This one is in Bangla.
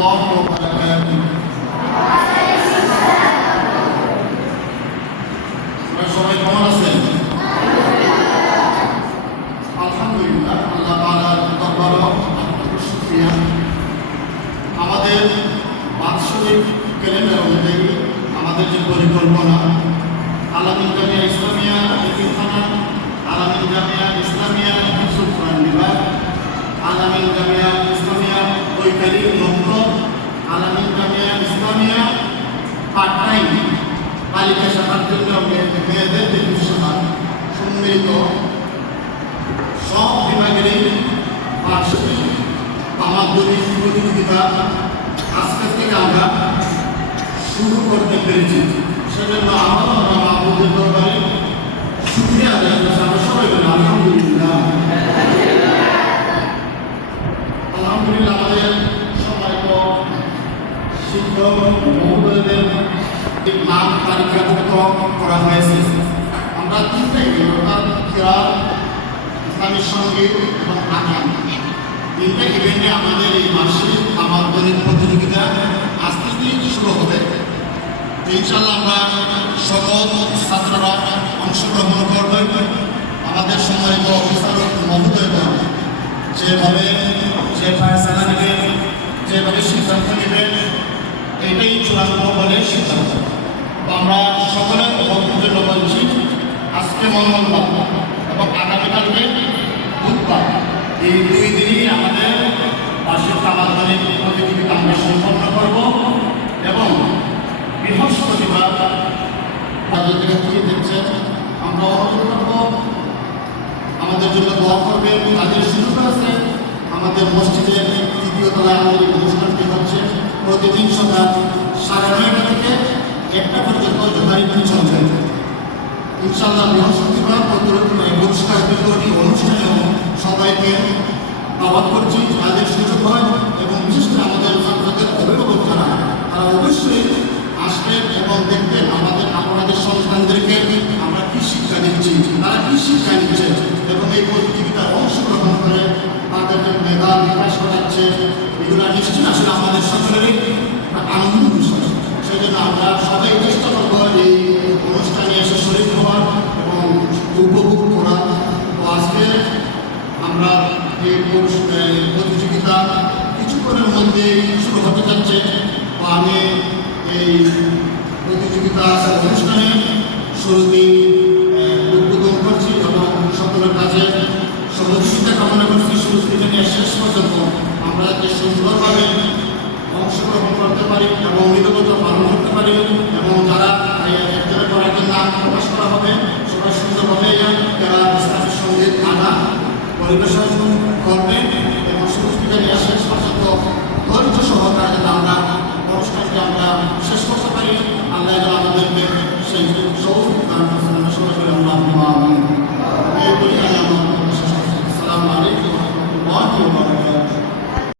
الله وبركاته. সবাই কেমন আছেন? আলহামদুলিল্লাহ, আল্লাহ তাআলার দরবারে শুকরিয়া। আমাদের বাৎসরিক ক্যালেন্ডার অনুযায়ী আমাদের যে পরিকল্পনা, আলামিন জামিয়া ইসলামিয়া এতিমখানা, আলামিন জামিয়া ইসলামিয়া হিফজুল কোরআন বিভাগ, আলামিন জামিয়া ইসলামিয়া বৈকালী মক্তব, আলামিন জামিয়া ইসলামিয়া পার্ট টাইম বালিকা শাখার জন্য মেয়েদের যে শাখা সম্মিলিত সব বিভাগেরই বার্ষিক আমাদের প্রতিযোগিতা আজকে থেকে আমরা শুরু করতে পেরেছি। সেজন্য আমরা মাহবুবের দরবারে শুকরিয়া আদায় করছি। আমরা সবাই বলি আলহামদুলিল্লাহ। আলহামদুলিল্লাহ, আমাদের সম্মানিত শিক্ষক মহোদয়দের নাম তালিকাভুক্ত করা হয়েছে। আমরা তিনটা অর্থাৎ কিরাত, ইসলামী সঙ্গীত এবং আগান, তিনটা ইভেন্টে আমাদের এই মাসে আমাদের প্রতিযোগিতা আজ থেকেই শুরু হবে। ইনশাআল্লাহ আমরা সকল ছাত্ররা অংশগ্রহণ করবেন। আমাদের সম্মানিত অফিসার মহোদয়গণ যেভাবে যে ফায়সালা নেবেন, যেভাবে সিদ্ধান্ত নেবেন, এটাই চূড়ান্ত বলে সিদ্ধান্ত। আমরা সকলের বক্তব্যের জন্য বলছি, আজকে মঙ্গলবার এবং আগামীকালকে বুধবার, এই দুই দিনই আমাদের বার্ষিক আমাদের প্রতিযোগিতা আমরা সম্পন্ন করব এবং বৃহস্পতিবার তাদের থেকে দেখছেন আমরা অনুরোধ করব আমাদের জন্য দোয়া করবেন। তাদের সুযোগ আছে আমাদের মসজিদের তৃতীয় তলায় আমাদের অনুষ্ঠানটি হচ্ছে প্রতিদিন সকাল 9:30 থেকে 1টা পর্যন্ত যথারীতি চলবে। ইনশাআল্লাহ বৃহস্পতিবার পুরস্কার বিতরণী অনুষ্ঠানেও সবাইকে দাওয়াত করছি, তাদের সুযোগ হয় এবং বিশেষ করে আমাদের ছাত্রদের অভিভাবক যারা তারা অবশ্যই আসবেন এবং দেখবেন আমাদের আপনাদের সন্তানদেরকে আমরা কী শিক্ষা দিচ্ছি, তারা কী শিক্ষা নিচ্ছে এবং এই প্রতিযোগিতায় অংশগ্রহণ করে তাদের যে মেধা বিকাশ ঘটাচ্ছে, এগুলো নিশ্চয়ই আসলে আমাদের সকলেরই আনন্দ বিষয়। সেই জন্য আমরা সবাই চেষ্টা করবো এই অনুষ্ঠানে এসে শরীর হওয়ার এবং উপভোগ করার। তো আজকে আমরা এই প্রতিযোগিতা কিছুক্ষণের মধ্যেই শুরু হতে যাচ্ছে। তো আমি এই প্রতিযোগিতা অনুষ্ঠানে শুরুতেই উদ্বোধন করছি এবং সকলের কাছে সহযোগিতা কামনা করছি। শুরু থেকে নিয়ে শেষ পর্যন্ত আমরা যাতে সুন্দরভাবে অংশগ্রহণ করতে পারি এবং নিরবতা পালন করতে পারি এবং যারা একজনের পর একজন নাম প্রকাশ করা হবে সবাই সুন্দরভাবে যারা ইসলামের সঙ্গীত গানা পরিবেশন করবেন এবং শুরু থেকে নিয়ে শেষ পর্যন্ত ধৈর্য সহকারে যাতে আমরা অনুষ্ঠানকে আমরা শেষ করতে পারি। আল্লাহ আমাদেরকে সেই সৌভাগ্য